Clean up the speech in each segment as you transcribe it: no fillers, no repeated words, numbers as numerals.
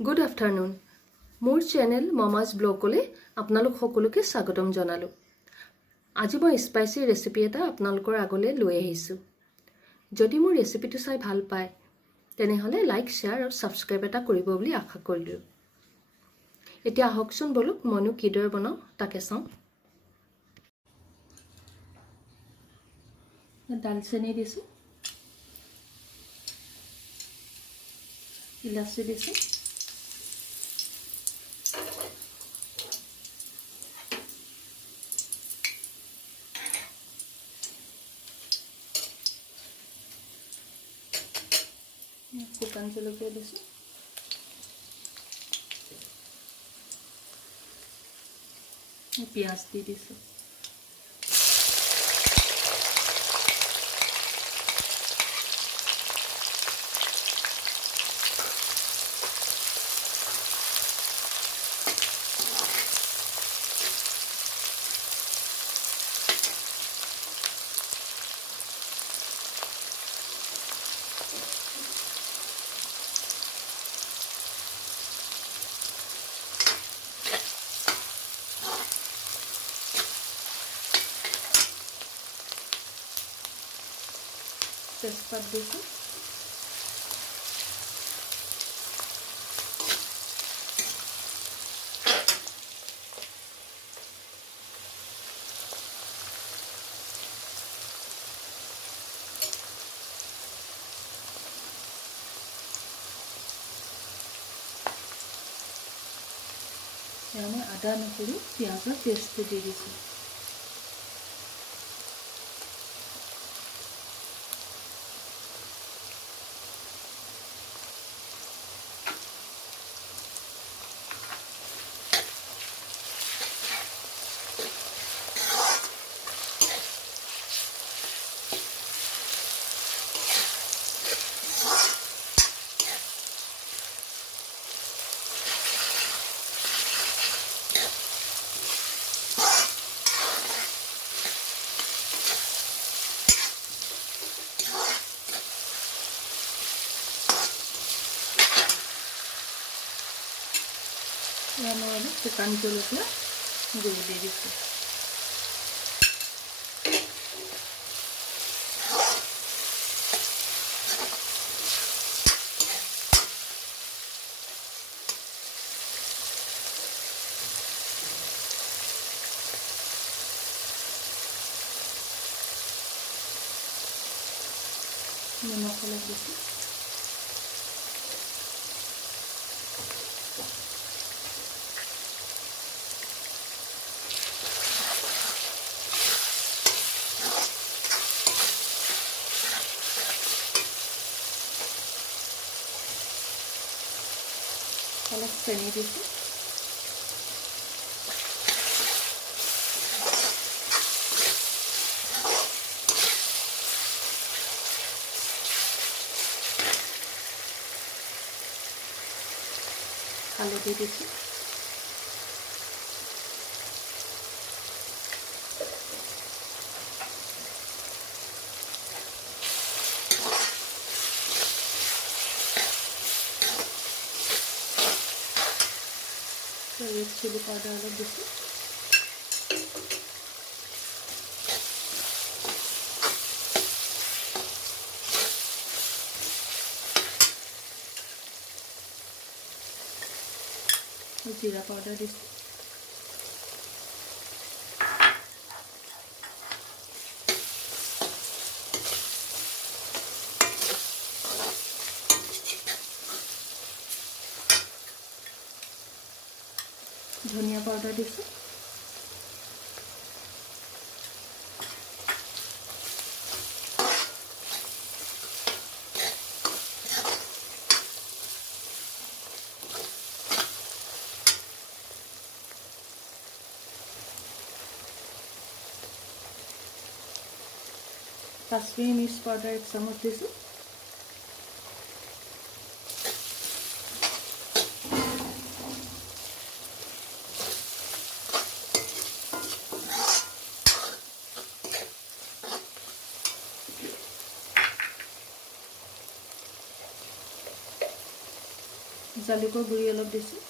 Good afternoon. মোৰ চেনেল মমাজ ব্লগলৈ আপোনালোক সকলোকে স্বাগতম জনালোঁ। আজি মই স্পাইচি ৰেচিপি এটা আপোনালোকৰ আগলৈ লৈ আহিছোঁ। যদি মোৰ ৰেচিপিটো চাই ভাল পায় তেনেহ'লে লাইক, শ্বেয়াৰ আৰু ছাবস্ক্ৰাইব এটা কৰিব বুলি আশা কৰিলোঁ। এতিয়া আহকচোন বলক মইনো কিদৰে বনাওঁ তাকে চাওঁ। দালচেনি দিছোঁ, ইলাচি দিছোঁ, শুকান জলকীয়া দিছোঁ, পিঁয়াজ দি দিছোঁ। তেজপাত দিছোঁ, মই আদা নহৰু পিঁয়াজৰ পেষ্টটো দি দিছোঁ। মই অলপ শুকান জলকীয়া গুড়ি দি দিছোঁ। নিমখ অলপ দিছোঁ। অলপ চেনি দিছোঁ। হালধি দিছোঁ। ৰেড চিলি পাউডাৰ অলপ দিছোঁ। জিৰা পাউডাৰ দিছোঁ। ধনিয়া পাউডাৰ দিছোঁ। কাশ্মীৰী মিৰ্চ পাউডাৰ 1 চামুচ দিছোঁ। জালুকৰ গুড়ি অলপ দিছোঁ।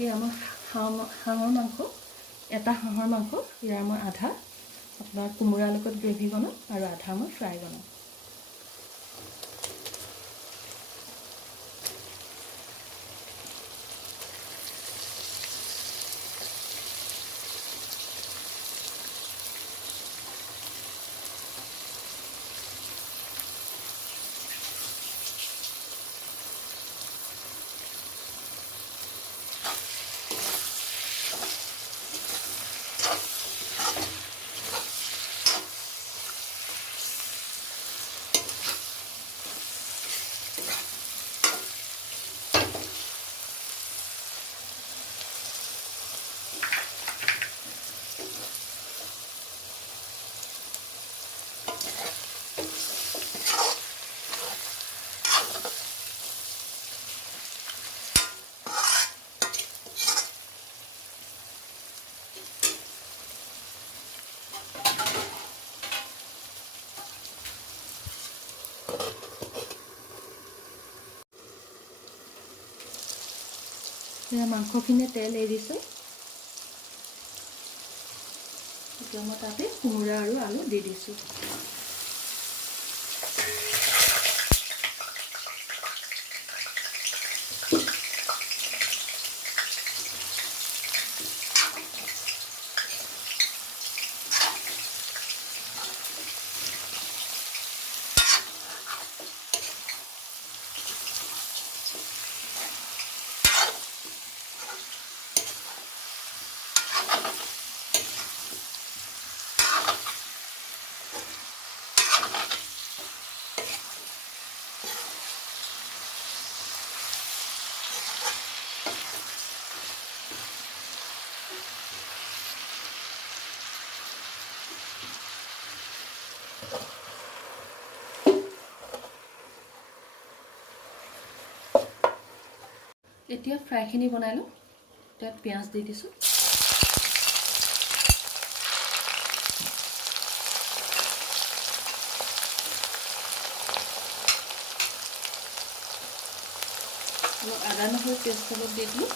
এই আমাৰ হাঁহৰ মাংস, এটা হাঁহৰ মাংস, ইয়াৰ মই আধা আপোনাৰ কোমোৰাৰ লগত গ্ৰেভি বনাম আৰু আধা মই ফ্ৰাই বনাম। মাংসখিনিয়ে তেল এৰিছে। এতিয়া মই তাতে কোমোৰা আৰু আলু দি দিছোঁ। এতিয়া ফ্ৰাইখিনি বনাই লওঁ। তাত পিঁয়াজ দি দিছোঁ। অলপ আদা নহৰু পেষ্ট অলপ দি দিলোঁ।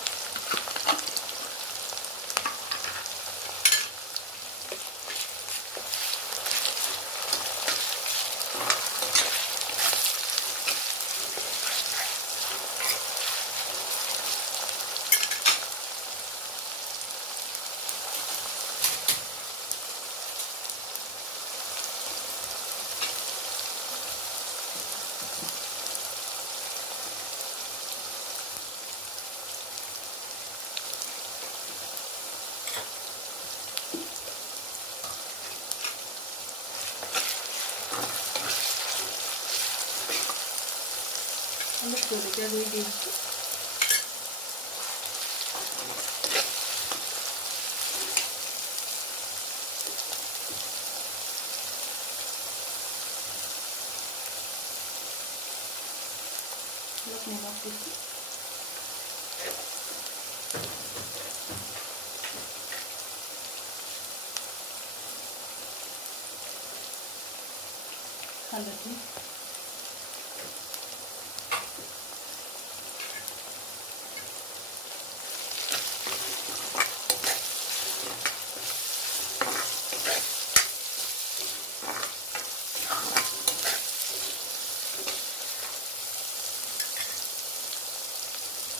অলপ জলকীয়া গুড়ি দি দিছোঁ। অলপ নিমখ দিছোঁ। হালধি,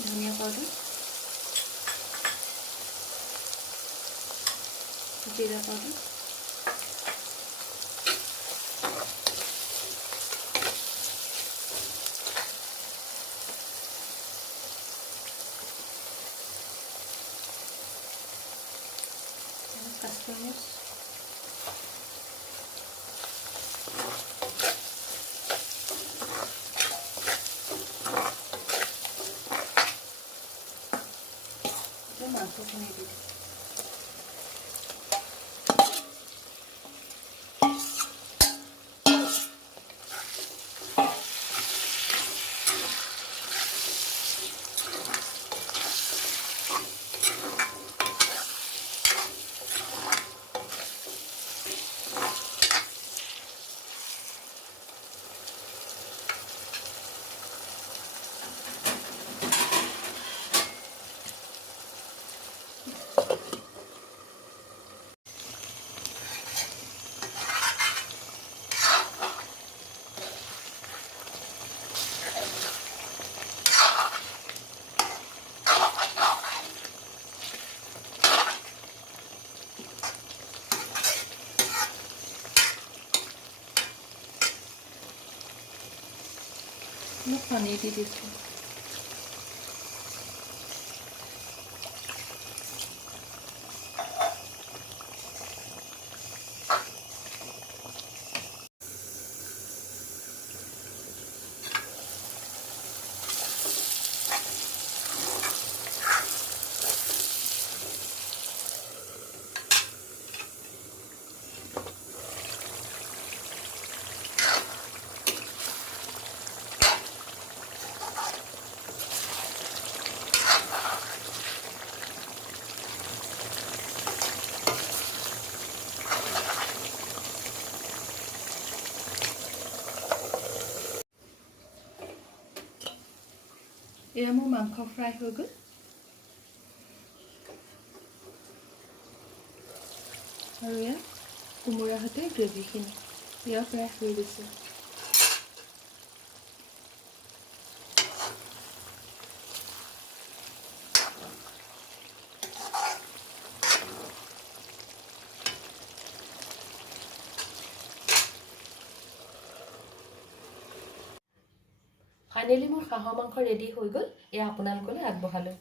ধনিয়া পাউডাৰ, জিৰা পাউডাৰ, কাঁচকলমৰিচ, মাংসখিনি দি দিম। অলপ পানী দি দিছোঁ। এয়া মোৰ মাংস ফ্ৰাই হৈ গ'ল। আৰু এয়া কোমোৰা সৈতে গ্ৰেভিখিনি এয়া প্ৰায় হৈ গৈছে। ফাইনেলি মোৰ হাঁহৰ মাংস ৰেডি হৈ গ'ল। এয়া আপোনালোকলৈ আগবঢ়ালোঁ।